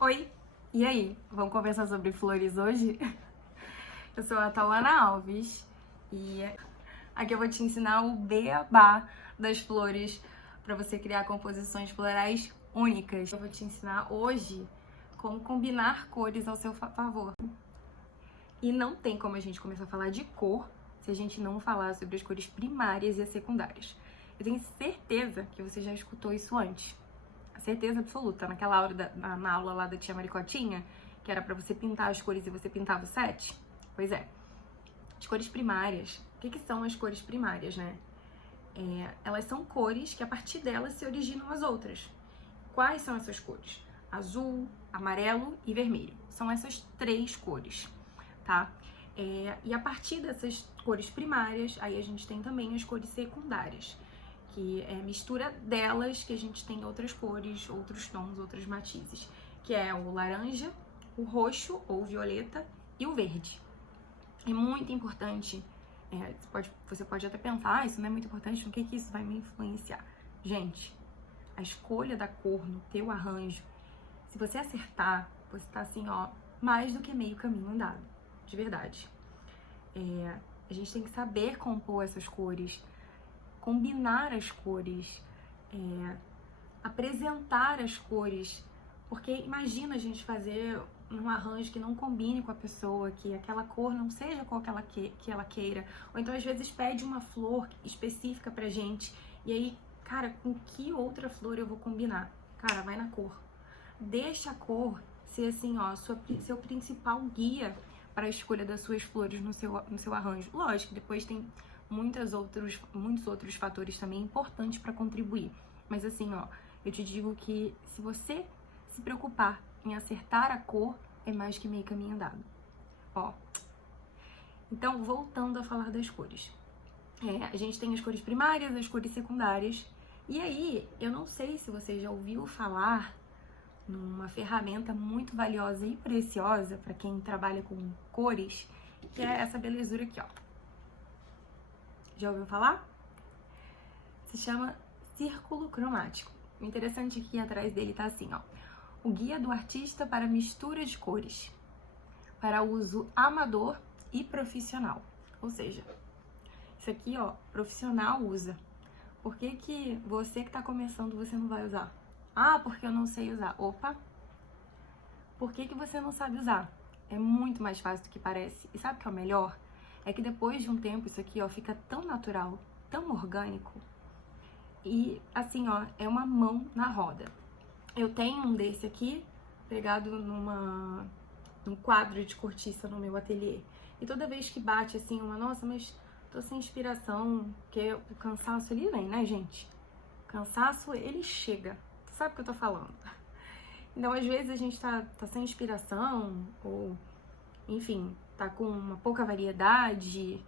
Oi, e aí? Vamos conversar sobre flores hoje? Eu sou a Tauana Alves e aqui eu vou te ensinar o beabá das flores para você criar composições florais únicas. Eu vou te ensinar hoje como combinar cores ao seu favor. E não tem como a gente começar a falar de cor se a gente não falar sobre as cores primárias e as secundárias. Eu tenho certeza que você já escutou isso antes. Certeza absoluta. Naquela aula na aula lá da tia Maricotinha, que era pra você pintar as cores e você pintava o set. Pois é. As cores primárias. O que são as cores primárias, né? Elas são cores que a partir delas se originam as outras. Quais são essas cores? Azul, amarelo e vermelho. São essas três cores, tá? E a partir dessas cores primárias, aí a gente tem também as cores secundárias, que é a mistura delas que a gente tem outras cores, outros tons, outros matizes, que é o laranja, o roxo ou violeta e o verde. É muito importante, você pode até pensar, isso não é muito importante, no que isso vai me influenciar? Gente, a escolha da cor no teu arranjo, se você acertar, você tá assim, ó, mais do que meio caminho andado, de verdade. A gente tem que saber compor essas cores, combinar as cores, apresentar as cores, porque imagina a gente fazer um arranjo que não combine com a pessoa, que aquela cor não seja qual que ela queira, ou então às vezes pede uma flor específica pra gente, e aí, cara, com que outra flor eu vou combinar? Cara, vai na cor. Deixa a cor ser assim, ó, seu principal guia para a escolha das suas flores no seu arranjo. Lógico, depois tem muitos outros fatores também importantes para contribuir. Mas assim, ó, eu te digo que se você se preocupar em acertar a cor, é mais que meio caminho andado. Ó. Então, voltando a falar das cores. A gente tem as cores primárias, as cores secundárias. E aí, eu não sei se você já ouviu falar numa ferramenta muito valiosa e preciosa para quem trabalha com cores, que é essa belezura aqui, ó. Já ouviu falar? Se chama círculo cromático. O interessante aqui atrás dele tá assim, ó. O guia do artista para mistura de cores, para uso amador e profissional. Ou seja, isso aqui, ó, profissional usa. Por que você que tá começando, você não vai usar? Ah, porque eu não sei usar. Opa! Por que você não sabe usar? É muito mais fácil do que parece. E sabe o que é o melhor? É que depois de um tempo isso aqui, ó, fica tão natural, tão orgânico. E assim, ó, é uma mão na roda. Eu tenho um desse aqui, pegado num quadro de cortiça no meu ateliê. E toda vez que bate assim, nossa, mas tô sem inspiração, porque o cansaço ele vem, né, gente? O cansaço, ele chega. Tu sabe o que eu tô falando? Então, às vezes a gente tá sem inspiração, ou, enfim, tá com uma pouca variedade,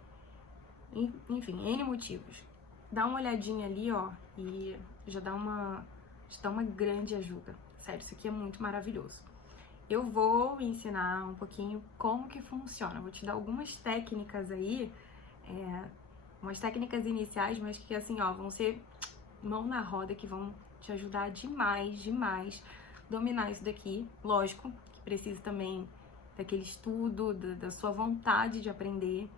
enfim, N motivos. Dá uma olhadinha ali, ó, e já dá uma grande ajuda. Sério, isso aqui é muito maravilhoso. Eu vou ensinar um pouquinho como que funciona. Vou te dar algumas técnicas aí, umas técnicas iniciais, mas que assim, ó, vão ser mão na roda, que vão te ajudar demais dominar isso daqui. Lógico que precisa também daquele estudo, da sua vontade de aprender.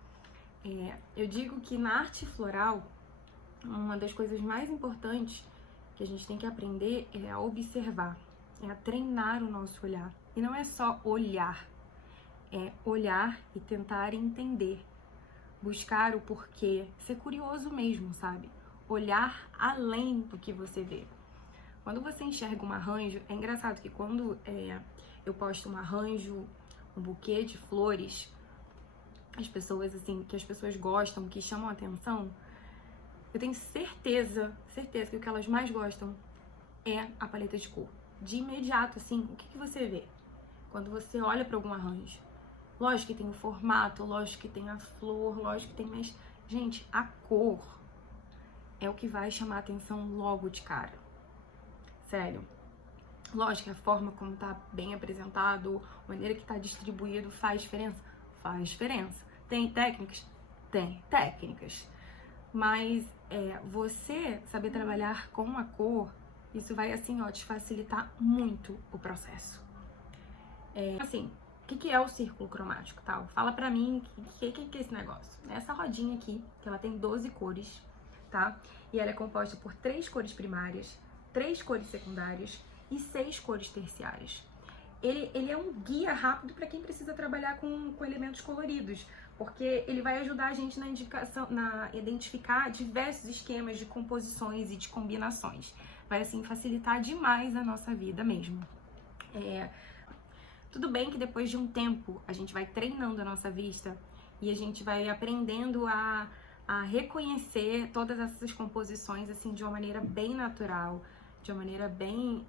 Eu digo que na arte floral, uma das coisas mais importantes que a gente tem que aprender é a observar, é a treinar o nosso olhar. E não é só olhar, é olhar e tentar entender, buscar o porquê, ser curioso mesmo, sabe? Olhar além do que você vê. Quando você enxerga um arranjo, é engraçado que quando eu posto um arranjo, um buquê de flores, as pessoas assim, que as pessoas gostam, que chamam a atenção, eu tenho certeza que o que elas mais gostam é a paleta de cor. De imediato, assim, o que você vê quando você olha para algum arranjo? Lógico que tem o formato, lógico que tem a flor, lógico que tem, mas, gente, a cor é o que vai chamar a atenção logo de cara. Sério. Lógico que a forma como tá bem apresentado, a maneira que tá distribuído faz diferença? Faz diferença. Tem técnicas? Tem técnicas. Mas você saber trabalhar com a cor, isso vai assim, ó, te facilitar muito o processo. Assim, o que é o círculo cromático, tal? Fala pra mim o que é esse negócio. Essa rodinha aqui, que ela tem 12 cores, tá? E ela é composta por 3 cores primárias, 3 cores secundárias e 6 cores terciárias. Ele é um guia rápido para quem precisa trabalhar com elementos coloridos, porque ele vai ajudar a gente na identificar diversos esquemas de composições e de combinações. Vai, assim, facilitar demais a nossa vida mesmo. Tudo bem que depois de um tempo a gente vai treinando a nossa vista e a gente vai aprendendo a reconhecer todas essas composições, assim, de uma maneira bem natural, de uma maneira bem...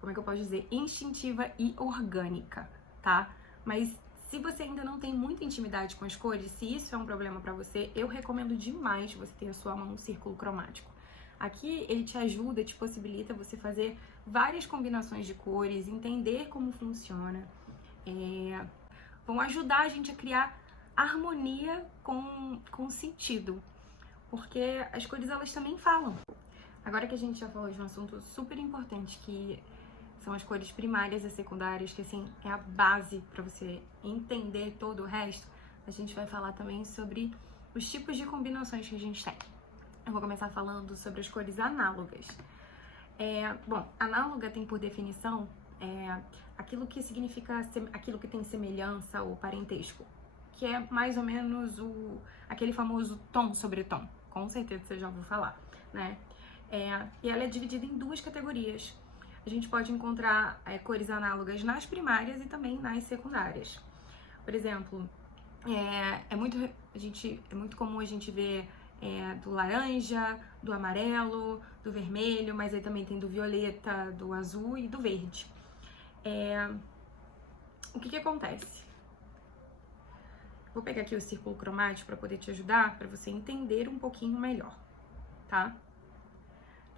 como é que eu posso dizer? Instintiva e orgânica, tá? Mas se você ainda não tem muita intimidade com as cores, se isso é um problema pra você, eu recomendo demais você ter a sua mão no círculo cromático. Aqui ele te ajuda, te possibilita você fazer várias combinações de cores, entender como funciona, vão ajudar a gente a criar harmonia com sentido, porque as cores elas também falam. Agora que a gente já falou de um assunto super importante, que são as cores primárias e secundárias, que assim é a base para você entender todo o resto, a gente vai falar também sobre os tipos de combinações que a gente tem. Eu vou começar falando sobre as cores análogas. Bom, análoga tem por definição aquilo que significa aquilo que tem semelhança ou parentesco, que é mais ou menos aquele famoso tom sobre tom. Com certeza você já ouviu falar, né? E ela é dividida em 2 categorias. A gente pode encontrar cores análogas nas primárias e também nas secundárias. Por exemplo, é muito comum a gente ver do laranja, do amarelo, do vermelho, mas aí também tem do violeta, do azul e do verde. O que acontece? Vou pegar aqui o círculo cromático para poder te ajudar, para você entender um pouquinho melhor, tá?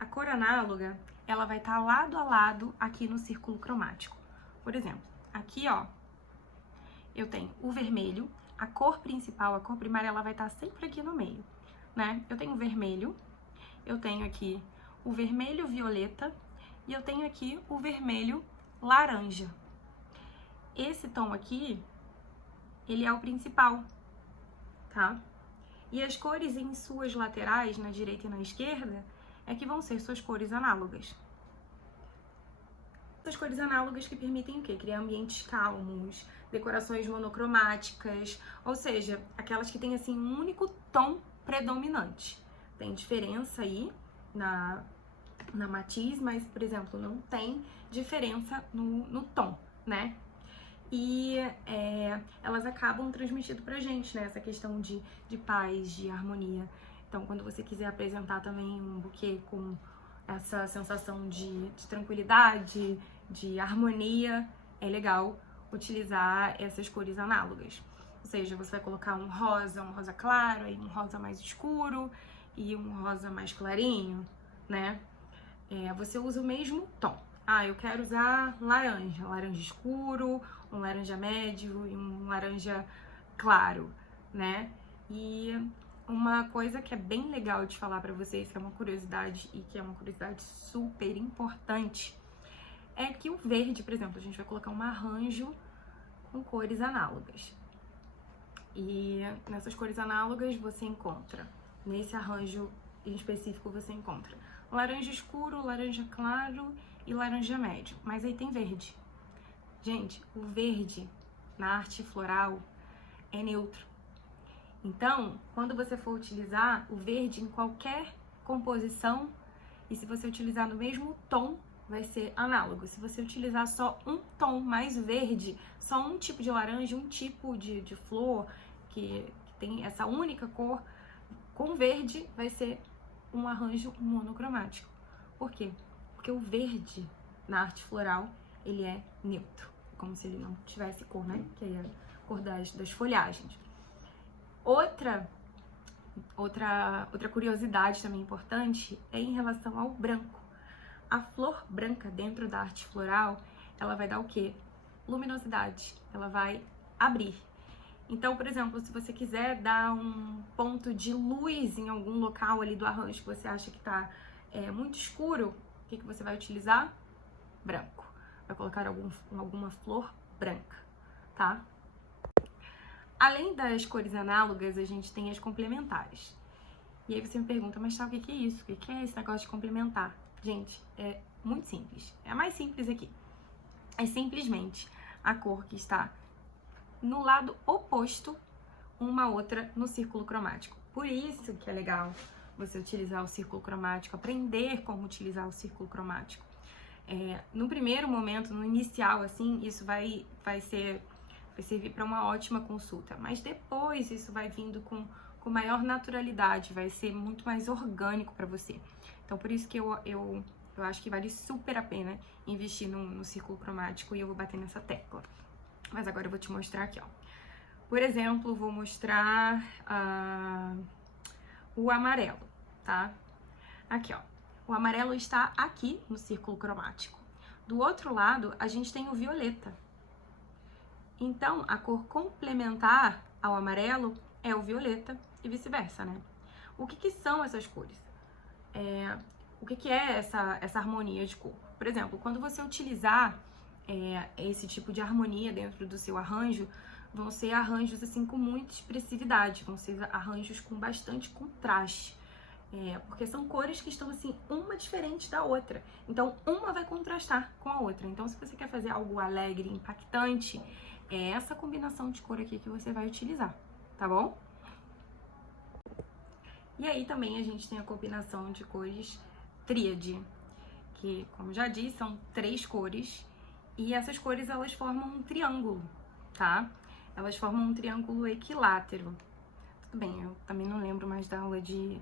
A cor análoga, ela vai estar lado a lado aqui no círculo cromático. Por exemplo, aqui, ó, eu tenho o vermelho, a cor principal, a cor primária, ela vai estar sempre aqui no meio, né? Eu tenho o vermelho, eu tenho aqui o vermelho violeta e eu tenho aqui o vermelho laranja. Esse tom aqui, ele é o principal, tá? E as cores em suas laterais, na direita e na esquerda, é que vão ser suas cores análogas. As cores análogas que permitem o quê? Criar ambientes calmos, decorações monocromáticas, ou seja, aquelas que têm assim um único tom predominante. Tem diferença aí na matiz, mas, por exemplo, não tem diferença no tom, né? E elas acabam transmitindo pra gente, né, essa questão de paz, de harmonia. Então, quando você quiser apresentar também um buquê com essa sensação de tranquilidade, de harmonia, é legal utilizar essas cores análogas. Ou seja, você vai colocar um rosa claro, aí um rosa mais escuro e um rosa mais clarinho, né? Você usa o mesmo tom. Eu quero usar laranja escuro, um laranja médio e um laranja claro, né? E uma coisa que é bem legal de falar pra vocês, que é uma curiosidade e que é uma curiosidade super importante, é que o verde, por exemplo, a gente vai colocar um arranjo com cores análogas. E nessas cores análogas você encontra, nesse arranjo em específico você encontra laranja escuro, laranja claro e laranja médio. Mas aí tem verde. Gente, o verde na arte floral é neutro. Então, quando você for utilizar o verde em qualquer composição, e se você utilizar no mesmo tom, vai ser análogo. Se você utilizar só um tom mais verde, só um tipo de laranja, um tipo de flor que tem essa única cor, com verde vai ser um arranjo monocromático. Por quê? Porque o verde na arte floral, ele é neutro. Como se ele não tivesse cor, né? Que é a cor das folhagens. Outra curiosidade também importante é em relação ao branco. A flor branca dentro da arte floral, ela vai dar o quê? Luminosidade. Ela vai abrir. Então, por exemplo, se você quiser dar um ponto de luz em algum local ali do arranjo que você acha que tá muito escuro, o que você vai utilizar? Branco. Vai colocar alguma flor branca, tá? Além das cores análogas, a gente tem as complementares. E aí você me pergunta, mas tá, o que é isso? O que é esse negócio de complementar? Gente, é muito simples. É a mais simples aqui. É simplesmente a cor que está no lado oposto uma outra no círculo cromático. Por isso que é legal você utilizar o círculo cromático, aprender como utilizar o círculo cromático. No primeiro momento, no inicial, assim, isso vai servir para uma ótima consulta, mas depois isso vai vindo com maior naturalidade, vai ser muito mais orgânico para você. Então, por isso que eu acho que vale super a pena investir no círculo cromático e eu vou bater nessa tecla. Mas agora eu vou te mostrar aqui, ó. Por exemplo, vou mostrar o amarelo, tá? Aqui, ó. O amarelo está aqui no círculo cromático. Do outro lado, a gente tem o violeta. Então, a cor complementar ao amarelo é o violeta e vice-versa, né? O que são essas cores? O que é essa harmonia de cor? Por exemplo, quando você utilizar esse tipo de harmonia dentro do seu arranjo, vão ser arranjos assim com muita expressividade, vão ser arranjos com bastante contraste. Porque são cores que estão assim, uma diferente da outra. Então, uma vai contrastar com a outra. Então, se você quer fazer algo alegre, impactante, é essa combinação de cor aqui que você vai utilizar, tá bom? E aí também a gente tem a combinação de cores tríade, que, como já disse, são 3 cores. E essas cores, elas formam um triângulo, tá? Elas formam um triângulo equilátero. Tudo bem, eu também não lembro mais da aula de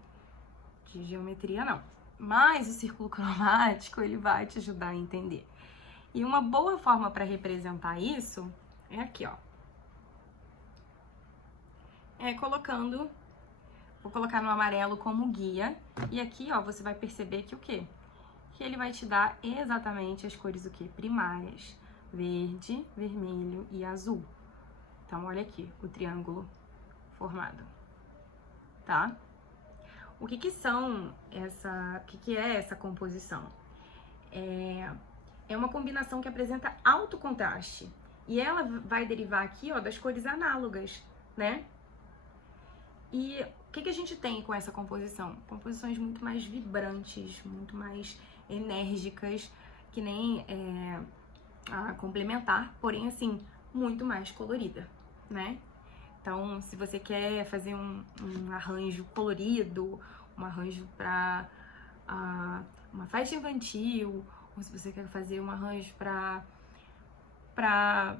geometria, não. Mas o círculo cromático, ele vai te ajudar a entender. E uma boa forma para representar isso é aqui, ó. Vou colocar no amarelo como guia. E aqui, ó, você vai perceber que o quê? Que ele vai te dar exatamente as cores o quê? Primárias. Verde, vermelho e azul. Então, olha aqui o triângulo formado, tá? O que é essa composição? É uma combinação que apresenta alto contraste. E ela vai derivar aqui, ó, das cores análogas, né? E o que a gente tem com essa composição? Composições muito mais vibrantes, muito mais enérgicas, que nem a complementar, porém, assim, muito mais colorida, né? Então, se você quer fazer um arranjo colorido, um arranjo para uma festa infantil, ou se você quer fazer um arranjo para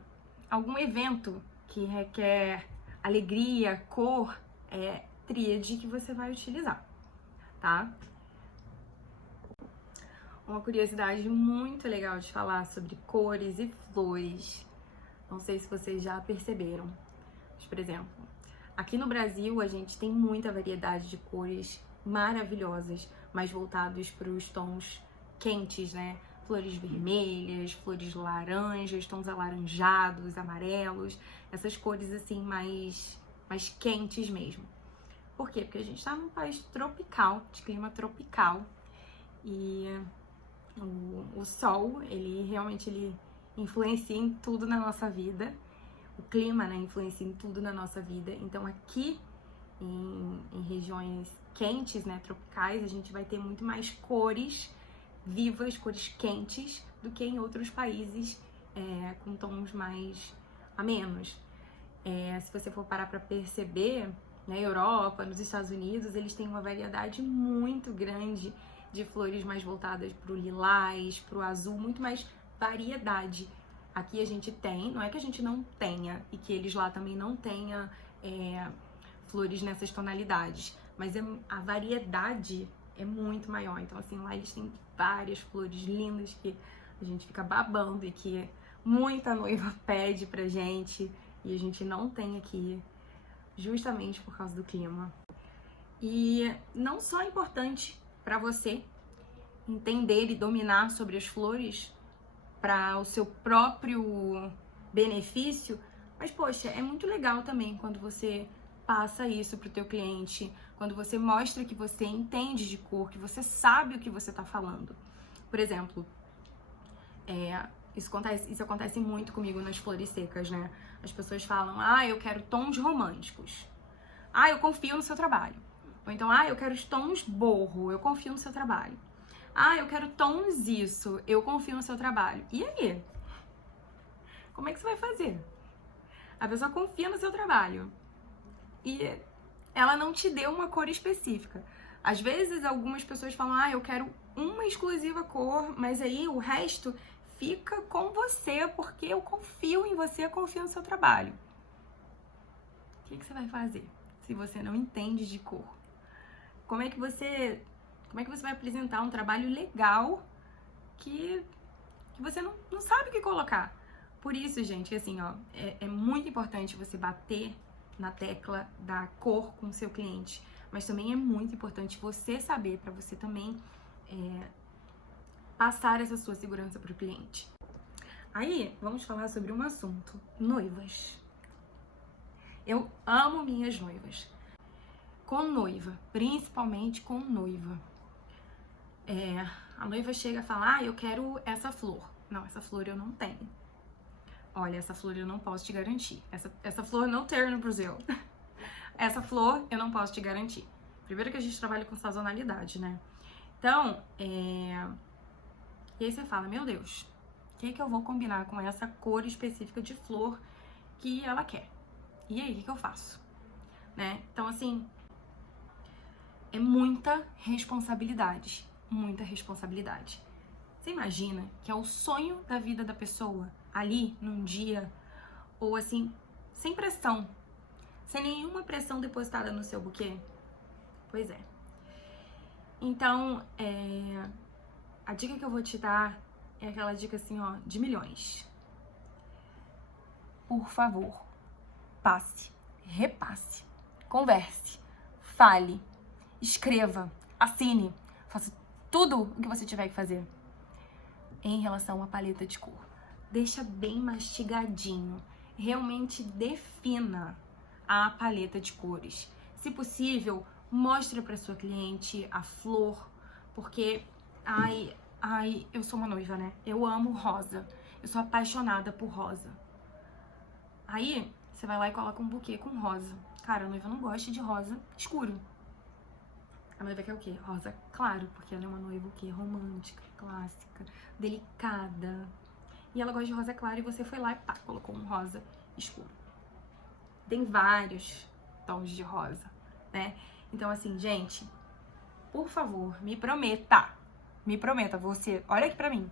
algum evento que requer alegria, cor, é tríade que você vai utilizar, tá? Uma curiosidade muito legal de falar sobre cores e flores. Não sei se vocês já perceberam. Mas, por exemplo, aqui no Brasil a gente tem muita variedade de cores maravilhosas, mais voltados para os tons quentes, né? Flores vermelhas, flores laranjas, tons alaranjados, amarelos, essas cores assim mais quentes mesmo. Por quê? Porque a gente está num país tropical, de clima tropical, e o sol, ele realmente influencia em tudo na nossa vida. O clima, né, influencia em tudo na nossa vida. Então aqui em regiões quentes, né, tropicais, a gente vai ter muito mais cores vivas, cores quentes, do que em outros países com tons mais amenos. Se você for parar para perceber, na Europa, nos Estados Unidos, eles têm uma variedade muito grande de flores mais voltadas para o lilás, para o azul, muito mais variedade. Aqui a gente tem, não é que a gente não tenha, e que eles lá também não tenham flores nessas tonalidades, mas a variedade é muito maior. Então, assim, lá eles têm várias flores lindas que a gente fica babando e que muita noiva pede pra gente e a gente não tem aqui, justamente por causa do clima. E não só é importante para você entender e dominar sobre as flores para o seu próprio benefício, mas poxa, é muito legal também quando você passa isso pro teu cliente, quando você mostra que você entende de cor, que você sabe o que você tá falando. Por exemplo, Isso acontece muito comigo nas flores secas, né? As pessoas falam, eu quero tons românticos. Eu confio no seu trabalho. Ou então, eu quero os tons borro, eu confio no seu trabalho. Eu quero tons isso, eu confio no seu trabalho. E aí? Como é que você vai fazer? A pessoa confia no seu trabalho e ela não te deu uma cor específica. Às vezes, algumas pessoas falam, eu quero uma exclusiva cor, mas aí o resto fica com você, porque eu confio em você, eu confio no seu trabalho. O que você vai fazer se você não entende de cor? Como é que você vai apresentar um trabalho legal que você não sabe o que colocar? Por isso, gente, assim, é muito importante você bater na tecla da cor com o seu cliente, mas também é muito importante você saber, para você também passar essa sua segurança para o cliente. Aí, vamos falar sobre um assunto: noivas. Eu amo minhas noivas. Com noiva, principalmente com noiva. A noiva chega e fala, eu quero essa flor. Não, essa flor eu não tenho. Olha, essa flor eu não posso te garantir. Essa flor não tem no Brasil. Essa flor eu não posso te garantir. Primeiro que a gente trabalha com sazonalidade, né? Então, e aí você fala, meu Deus, o que eu vou combinar com essa cor específica de flor que ela quer? E aí, o que eu faço? Né? Então, assim, é muita responsabilidade. Muita responsabilidade. Você imagina que é o sonho da vida da pessoa ali, num dia, ou assim, sem pressão, sem nenhuma pressão depositada no seu buquê? Pois é. Então, a dica que eu vou te dar é aquela dica assim, de milhões. Por favor, passe, repasse, converse, fale, escreva, assine, faça tudo o que você tiver que fazer em relação à paleta de cor. Deixa bem mastigadinho, realmente defina a paleta de cores. Se possível, mostre para sua cliente a flor, porque, eu sou uma noiva, né? Eu amo rosa, eu sou apaixonada por rosa. Aí, você vai lá e coloca um buquê com rosa. Cara, a noiva não gosta de rosa escuro. A noiva quer o quê? Rosa claro, porque ela é uma noiva o quê? Romântica, clássica, delicada. E ela gosta de rosa claro e você foi lá e colocou um rosa escuro. Tem vários tons de rosa, né? Então, assim, gente, por favor, me prometa, você, olha aqui pra mim,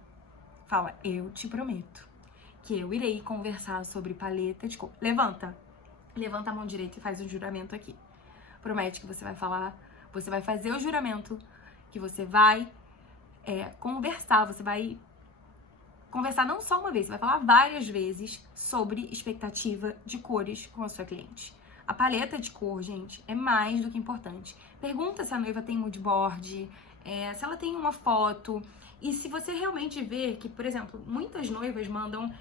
fala, eu te prometo que eu irei conversar sobre paleta de cor. Levanta a mão direita e faz um juramento aqui. Promete que você vai falar, você vai fazer o juramento, que você vai conversar, você vai conversar não só uma vez, você vai falar várias vezes sobre expectativa de cores com a sua cliente. A paleta de cor, gente, é mais do que importante. Pergunta se a noiva tem mood board, se ela tem uma foto. E se você realmente ver que, por exemplo, muitas noivas mandam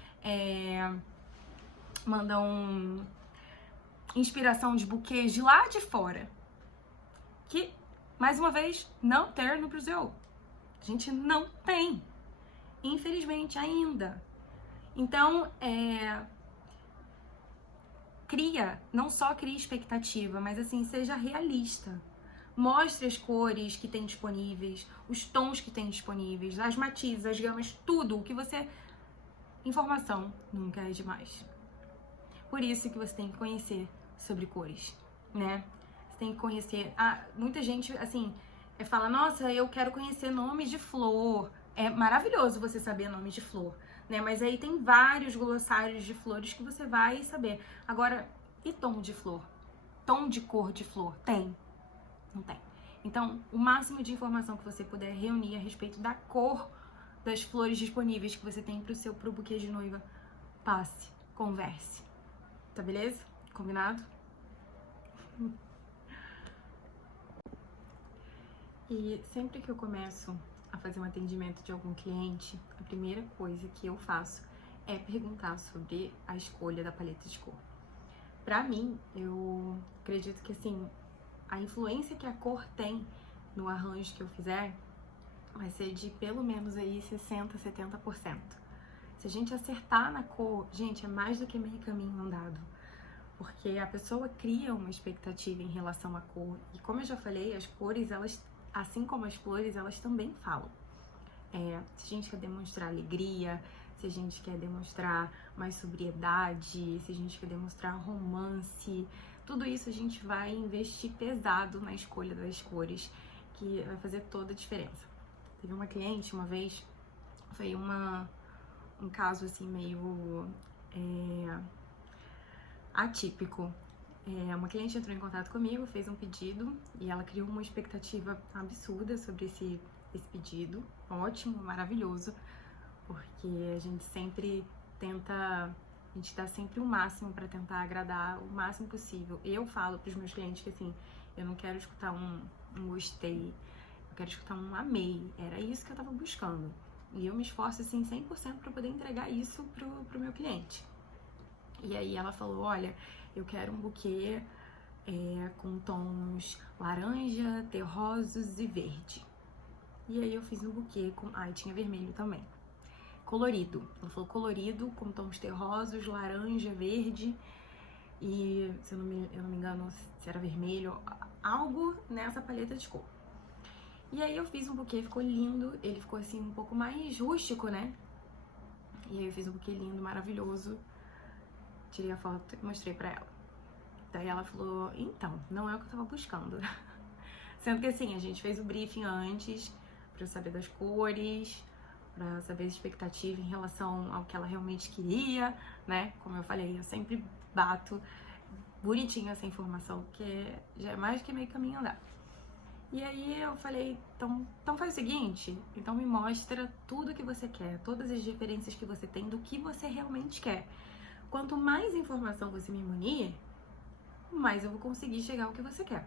inspiração de buquês de lá de fora. Que, mais uma vez, não tem no Brasil. A gente não tem. Infelizmente, ainda. Então, não só cria expectativa, mas assim, seja realista. Mostre as cores que tem disponíveis, os tons que tem disponíveis, as matizes, as gamas, tudo o que você... Informação nunca é demais. Por isso que você tem que conhecer sobre cores, né? Você tem que conhecer... muita gente, assim, fala, nossa, eu quero conhecer nomes de flor. É maravilhoso você saber nome de flor, né? Mas aí tem vários glossários de flores que você vai saber. Agora, e tom de flor? Tom de cor de flor? Tem? Não tem. Então, o máximo de informação que você puder reunir a respeito da cor das flores disponíveis que você tem pro buquê de noiva, passe, converse. Tá beleza? Combinado? E sempre que eu começo a fazer um atendimento de algum cliente, a primeira coisa que eu faço é perguntar sobre a escolha da paleta de cor. Pra mim, eu acredito que, assim, a influência que a cor tem no arranjo que eu fizer vai ser de pelo menos aí 60%, 70%. Se a gente acertar na cor, gente, é mais do que meio caminho andado. Porque a pessoa cria uma expectativa em relação à cor. E como eu já falei, as cores, elas, assim como as flores, elas também falam. Se a gente quer demonstrar alegria, se a gente quer demonstrar mais sobriedade, se a gente quer demonstrar romance, tudo isso a gente vai investir pesado na escolha das cores, que vai fazer toda a diferença. Teve uma cliente uma vez, foi um caso assim meio atípico. Uma cliente entrou em contato comigo, fez um pedido e ela criou uma expectativa absurda sobre esse pedido. Ótimo, maravilhoso, porque a gente sempre tenta, a gente dá sempre o máximo para tentar agradar o máximo possível. Eu falo para os meus clientes que assim, eu não quero escutar um gostei, eu quero escutar um amei. Era isso que eu tava buscando. E eu me esforço assim 100% para poder entregar isso pro meu cliente. E aí ela falou, olha, eu quero um buquê com tons laranja, terrosos e verde. E aí eu fiz um buquê com... tinha vermelho também. Colorido. Ela falou colorido, com tons terrosos, laranja, verde. E, se eu não me engano, se era vermelho, algo nessa paleta de cor. E aí eu fiz um buquê, ficou lindo. Ele ficou assim um pouco mais rústico, né? E aí eu fiz um buquê lindo, maravilhoso. Tirei a foto e mostrei pra ela. Daí ela falou, então, não é o que eu tava buscando. Sendo que assim, a gente fez o briefing antes, pra eu saber das cores, pra saber a expectativa em relação ao que ela realmente queria, né? Como eu falei, eu sempre bato bonitinho essa informação, porque já é mais do que meio caminho andado. E aí eu falei, então faz o seguinte, então me mostra tudo que você quer, todas as referências que você tem do que você realmente quer. Quanto mais informação você me munir, mais eu vou conseguir chegar ao que você quer.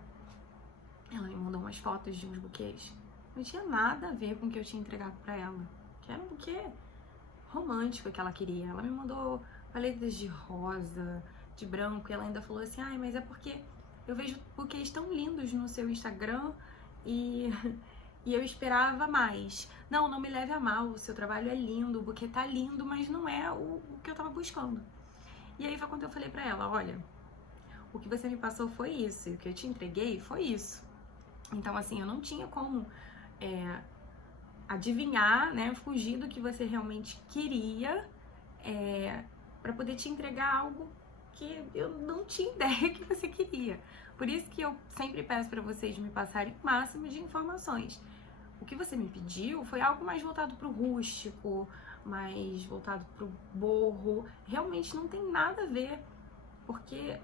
Ela me mandou umas fotos de uns buquês. Não tinha nada a ver com o que eu tinha entregado pra ela. Que era um buquê romântico que ela queria. Ela me mandou paletas de rosa, de branco. E ela ainda falou assim, mas é porque eu vejo buquês tão lindos no seu Instagram e eu esperava mais. Não me leve a mal, o seu trabalho é lindo, o buquê tá lindo, mas não é o que eu tava buscando. E aí foi quando eu falei pra ela, olha, o que você me passou foi isso, e o que eu te entreguei foi isso. Então, assim, eu não tinha como adivinhar, né, fugir do que você realmente queria para poder te entregar algo que eu não tinha ideia que você queria. Por isso que eu sempre peço para vocês me passarem o máximo de informações. O que você me pediu foi algo mais voltado para o rústico, mais voltado para o boho. Realmente não tem nada a ver, porque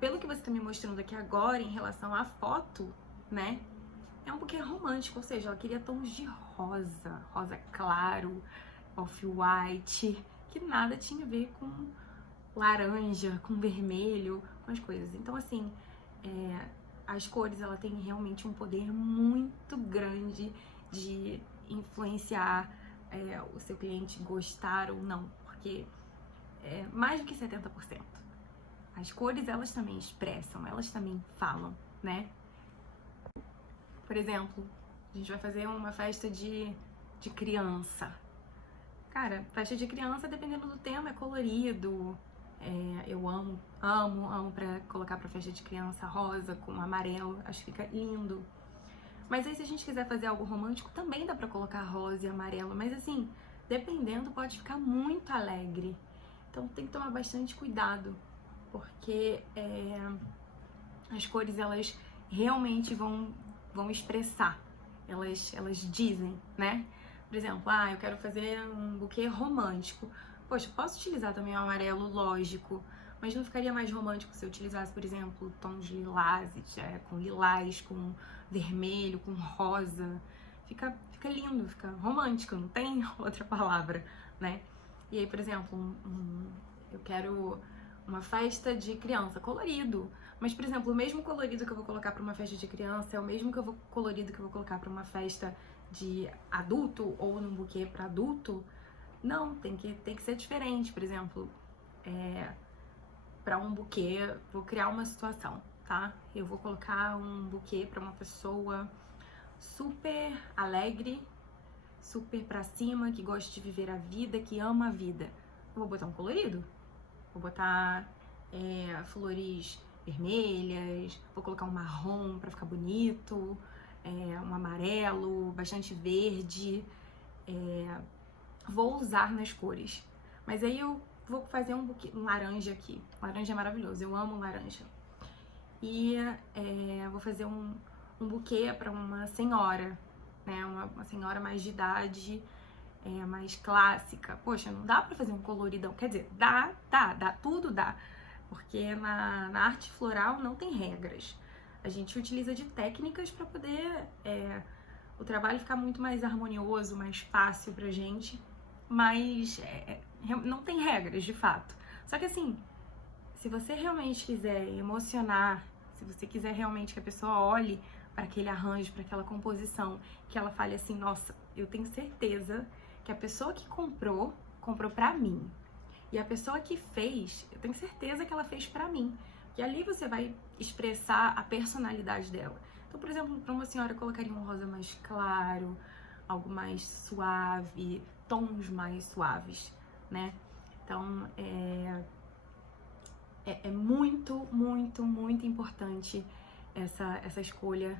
pelo que você está me mostrando aqui agora em relação à foto, né, é um buquê romântico, ou seja, ela queria tons de rosa, rosa claro, off-white, que nada tinha a ver com laranja, com vermelho, com as coisas. Então, assim, as cores, ela tem realmente um poder muito grande de influenciar o seu cliente gostar ou não, porque é mais do que 70%. As cores, elas também expressam, elas também falam, né? Por exemplo, a gente vai fazer uma festa de criança. Cara, festa de criança, dependendo do tema, é colorido. Eu amo pra colocar pra festa de criança rosa com amarelo, acho que fica lindo. Mas aí se a gente quiser fazer algo romântico, também dá pra colocar rosa e amarelo, mas assim, dependendo, pode ficar muito alegre. Então tem que tomar bastante cuidado, porque as cores, elas realmente vão expressar, elas dizem, né? Por exemplo, eu quero fazer um buquê romântico. Poxa, posso utilizar também o amarelo, lógico, mas não ficaria mais romântico se eu utilizasse, por exemplo, tons lilazes, com lilás, com vermelho, com rosa. Fica lindo, fica romântico, não tem outra palavra, né? E aí, por exemplo, eu quero uma festa de criança, colorido. Mas, por exemplo, o mesmo colorido que eu vou colocar para uma festa de criança é o mesmo colorido que eu vou colocar para uma festa de adulto ou num buquê para adulto. Não, tem que ser diferente. Por exemplo, para um buquê, vou criar uma situação, tá? Eu vou colocar um buquê para uma pessoa super alegre, super pra cima, que gosta de viver a vida, que ama a vida. Eu vou botar um colorido. Vou botar flores vermelhas, vou colocar um marrom pra ficar bonito, um amarelo, bastante verde. Vou usar nas cores. Mas aí eu vou fazer um laranja aqui. Laranja é maravilhoso, eu amo laranja. E vou fazer um buquê para uma senhora, né? Uma senhora mais de idade, mais clássica. Poxa, não dá para fazer um coloridão. Quer dizer, dá, tudo dá. Porque na arte floral não tem regras. A gente utiliza de técnicas para poder o trabalho ficar muito mais harmonioso, mais fácil pra gente. Mas não tem regras, de fato. Só que assim, se você realmente quiser emocionar, se você quiser realmente que a pessoa olhe para aquele arranjo, para aquela composição, que ela fale assim, nossa, eu tenho certeza que a pessoa que comprou pra mim. E a pessoa que fez, eu tenho certeza que ela fez pra mim. E ali você vai expressar a personalidade dela. Então, por exemplo, para uma senhora eu colocaria um rosa mais claro, algo mais suave, tons mais suaves, né? Então, é muito, muito, muito importante essa escolha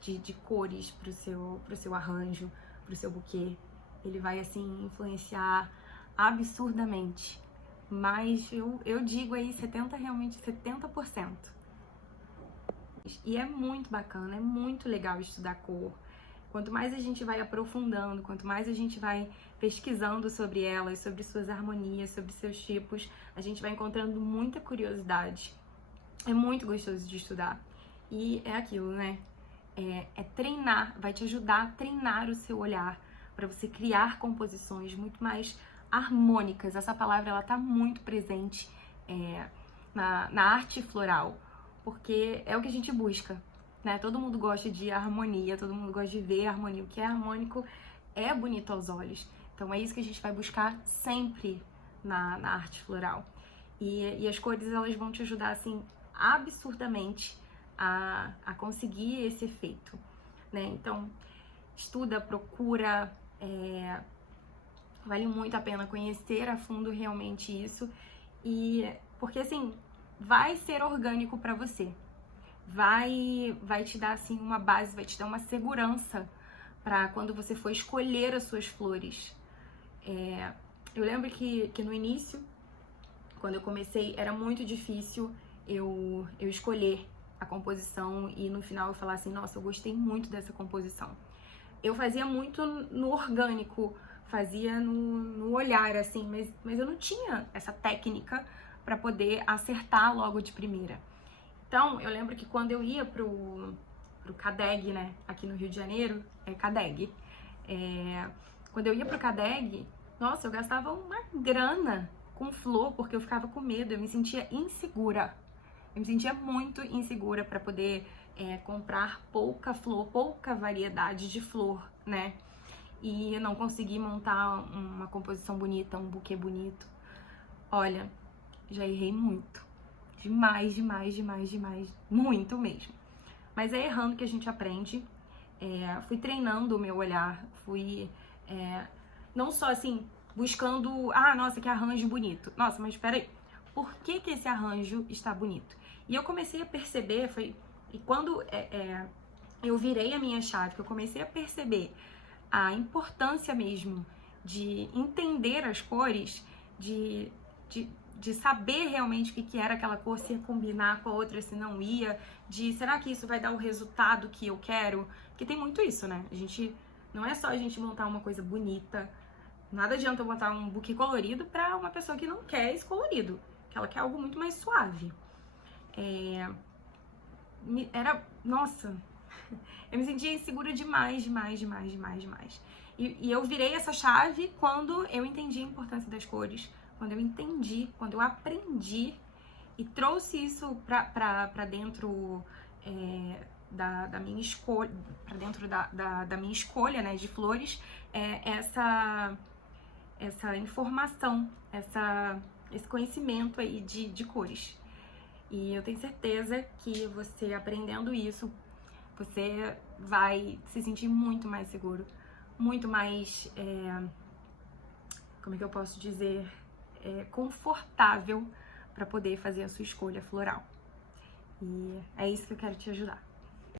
de cores pro seu arranjo, pro seu buquê. Ele vai, assim, influenciar absurdamente. Mas eu digo aí 70%. E é muito bacana, é muito legal estudar cor. Quanto mais a gente vai aprofundando, quanto mais a gente vai pesquisando sobre elas, sobre suas harmonias, sobre seus tipos, a gente vai encontrando muita curiosidade. É muito gostoso de estudar. E é aquilo, né? É treinar, vai te ajudar a treinar o seu olhar para você criar composições muito mais harmônicas. Essa palavra, ela tá muito presente na arte floral, porque é o que a gente busca, né? Todo mundo gosta de harmonia, todo mundo gosta de ver harmonia. O que é harmônico é bonito aos olhos. Então é isso que a gente vai buscar sempre na arte floral. E as cores, elas vão te ajudar, assim, absurdamente a conseguir esse efeito, né? Então, estuda, procura, vale muito a pena conhecer a fundo realmente isso, porque assim, vai ser orgânico para você, vai te dar assim uma base, vai te dar uma segurança para quando você for escolher as suas flores. Eu lembro que no início, quando eu comecei, era muito difícil eu escolher a composição e no final eu falar assim, nossa, eu gostei muito dessa composição. Eu fazia muito no orgânico, fazia no olhar, assim, mas eu não tinha essa técnica para poder acertar logo de primeira. Então, eu lembro que quando eu ia pro CADEG, né, aqui no Rio de Janeiro, CADEG, quando eu ia pro CADEG, nossa, eu gastava uma grana com flor, porque eu ficava com medo, eu me sentia insegura. Eu me sentia muito insegura para poder comprar pouca flor, pouca variedade de flor, né? E eu não consegui montar uma composição bonita, um buquê bonito. Olha, já errei muito. Demais, muito mesmo. Mas é errando que a gente aprende. Fui treinando o meu olhar, fui não só assim, buscando, nossa, que arranjo bonito. Nossa, mas espera aí, por que esse arranjo está bonito? E eu comecei a perceber, e quando eu virei a minha chave, que eu comecei a perceber a importância mesmo de entender as cores, de saber realmente o que era aquela cor, se ia combinar com a outra, se não ia, será que isso vai dar o resultado que eu quero? Porque tem muito isso, né? Não é só a gente montar uma coisa bonita, nada adianta eu botar um buquê colorido pra uma pessoa que não quer esse colorido, que ela quer algo muito mais suave. Nossa, eu me sentia insegura demais. E eu virei essa chave quando eu entendi a importância das cores, quando eu aprendi e trouxe isso pra dentro da minha escolha, pra dentro da minha escolha, né, de flores, essa informação, esse conhecimento aí de cores. E eu tenho certeza que você aprendendo isso, você vai se sentir muito mais seguro, muito mais, como é que eu posso dizer, confortável para poder fazer a sua escolha floral. E é isso que eu quero te ajudar.